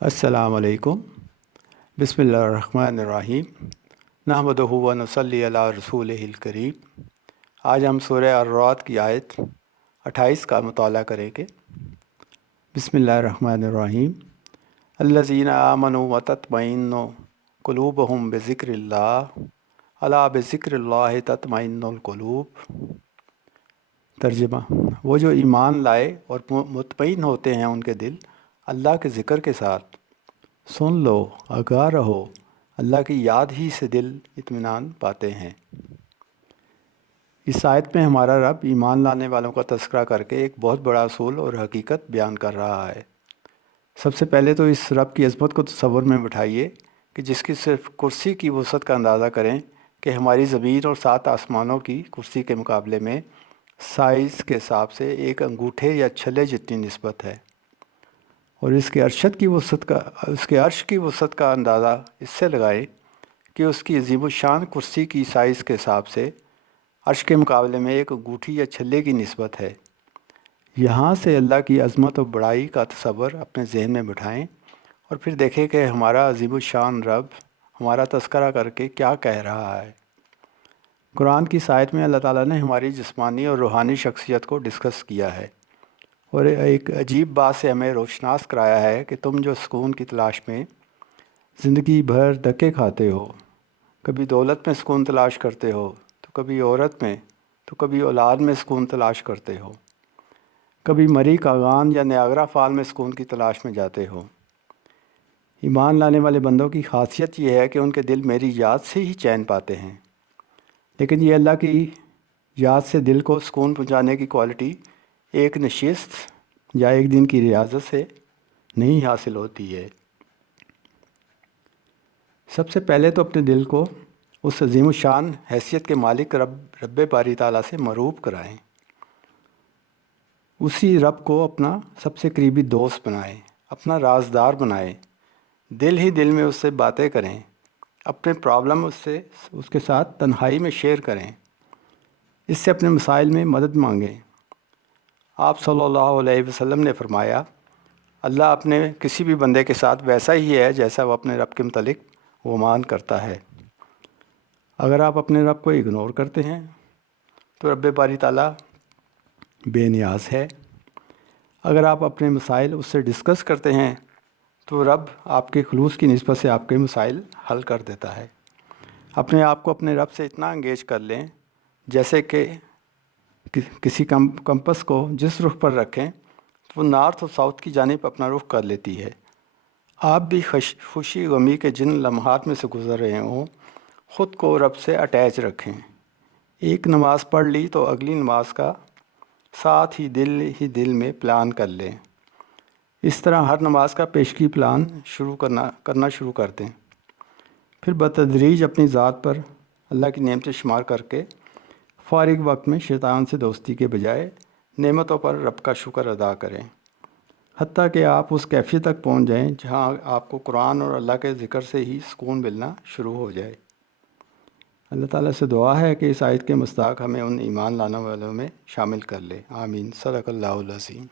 السلام علیکم۔ بسم اللہ الرحمن الرحیم۔ نحمدہ و نصلی علی رسولہ الکریم۔ آج ہم سورہ الرعد کی آیت 28 کا مطالعہ کریں گے۔ بسم اللہ الرحمن الرحیم۔ الذین آمنوا وتطمئن قلوبہم بذکر اللہ الا بذکر اللہ تطمئن القلوب۔ ترجمہ: وہ جو ایمان لائے اور مطمئن ہوتے ہیں ان کے دل اللہ کے ذکر کے ساتھ۔ سن لو، آگاہ رہو، اللہ کی یاد ہی سے دل اطمینان پاتے ہیں۔ اس آیت میں ہمارا رب ایمان لانے والوں کا تذکرہ کر کے ایک بہت بڑا اصول اور حقیقت بیان کر رہا ہے۔ سب سے پہلے تو اس رب کی عظمت کو تصور میں بٹھائیے کہ جس کی صرف کرسی کی وسعت کا اندازہ کریں کہ ہماری زمین اور 7 آسمانوں کی کرسی کے مقابلے میں سائز کے حساب سے ایک انگوٹھے یا چھلے جتنی نسبت ہے، اور اس کے عرش کی وسعت کا اندازہ اس سے لگائیں کہ اس کی عظیم الشان کرسی کی سائز کے حساب سے عرش کے مقابلے میں ایک انگوٹھی یا چھلے کی نسبت ہے۔ یہاں سے اللہ کی عظمت و بڑائی کا تصور اپنے ذہن میں بٹھائیں اور پھر دیکھیں کہ ہمارا عظیم الشان رب ہمارا تذکرہ کر کے کیا کہہ رہا ہے۔ قرآن کی اس آیت میں اللہ تعالیٰ نے ہماری جسمانی اور روحانی شخصیت کو ڈسکس کیا ہے، اور ایک عجیب بات سے ہمیں روشناس کرایا ہے کہ تم جو سکون کی تلاش میں زندگی بھر دھکے کھاتے ہو، کبھی دولت میں سکون تلاش کرتے ہو، تو کبھی عورت میں، تو کبھی اولاد میں سکون تلاش کرتے ہو، کبھی مری کاغان یا نیاگرا فال میں سکون کی تلاش میں جاتے ہو۔ ایمان لانے والے بندوں کی خاصیت یہ ہے کہ ان کے دل میری یاد سے ہی چین پاتے ہیں، لیکن یہ اللہ کی یاد سے دل کو سکون پہنچانے کی کوالٹی ایک نشست یا ایک دن کی ریاضت سے نہیں حاصل ہوتی ہے۔ سب سے پہلے تو اپنے دل کو اس عظیم الشان حیثیت کے مالک رب باری تعالیٰ سے مروب کرائیں، اسی رب کو اپنا سب سے قریبی دوست بنائیں، اپنا رازدار بنائیں، دل ہی دل میں اس سے باتیں کریں، اپنے پرابلم اس کے ساتھ تنہائی میں شیئر کریں، اس سے اپنے مسائل میں مدد مانگیں۔ آپ صلی اللہ علیہ وسلم نے فرمایا، اللہ اپنے کسی بھی بندے کے ساتھ ویسا ہی ہے جیسا وہ اپنے رب کے متعلق گمان کرتا ہے۔ اگر آپ اپنے رب کو اگنور کرتے ہیں تو رب باری تعالیٰ بے نیاز ہے۔ اگر آپ اپنے مسائل اس سے ڈسکس کرتے ہیں تو رب آپ کے خلوص کی نسبت سے آپ کے مسائل حل کر دیتا ہے۔ اپنے آپ کو اپنے رب سے اتنا انگیج کر لیں جیسے کہ کسی کمپس کو جس رخ پر رکھیں تو وہ نارتھ اور ساؤتھ کی جانب اپنا رخ کر لیتی ہے۔ آپ بھی خوشی غمی کے جن لمحات میں سے گزر رہے ہوں، خود کو رب سے اٹیچ رکھیں۔ ایک نماز پڑھ لی تو اگلی نماز کا ساتھ ہی دل میں پلان کر لیں۔ اس طرح ہر نماز کا پیشگی پلان کرنا شروع کر دیں، پھر بتدریج اپنی ذات پر اللہ کی نعمتیں شمار کر کے فارغ وقت میں شیطان سے دوستی کے بجائے نعمتوں پر رب کا شکر ادا کریں، حتیٰ کہ آپ اس کیفیت تک پہنچ جائیں جہاں آپ کو قرآن اور اللہ کے ذکر سے ہی سکون ملنا شروع ہو جائے۔ اللہ تعالیٰ سے دعا ہے کہ اس آیت کے مصداق ہمیں ان ایمان لانے والوں میں شامل کر لے۔ آمین۔ صدق اللہ العظیم۔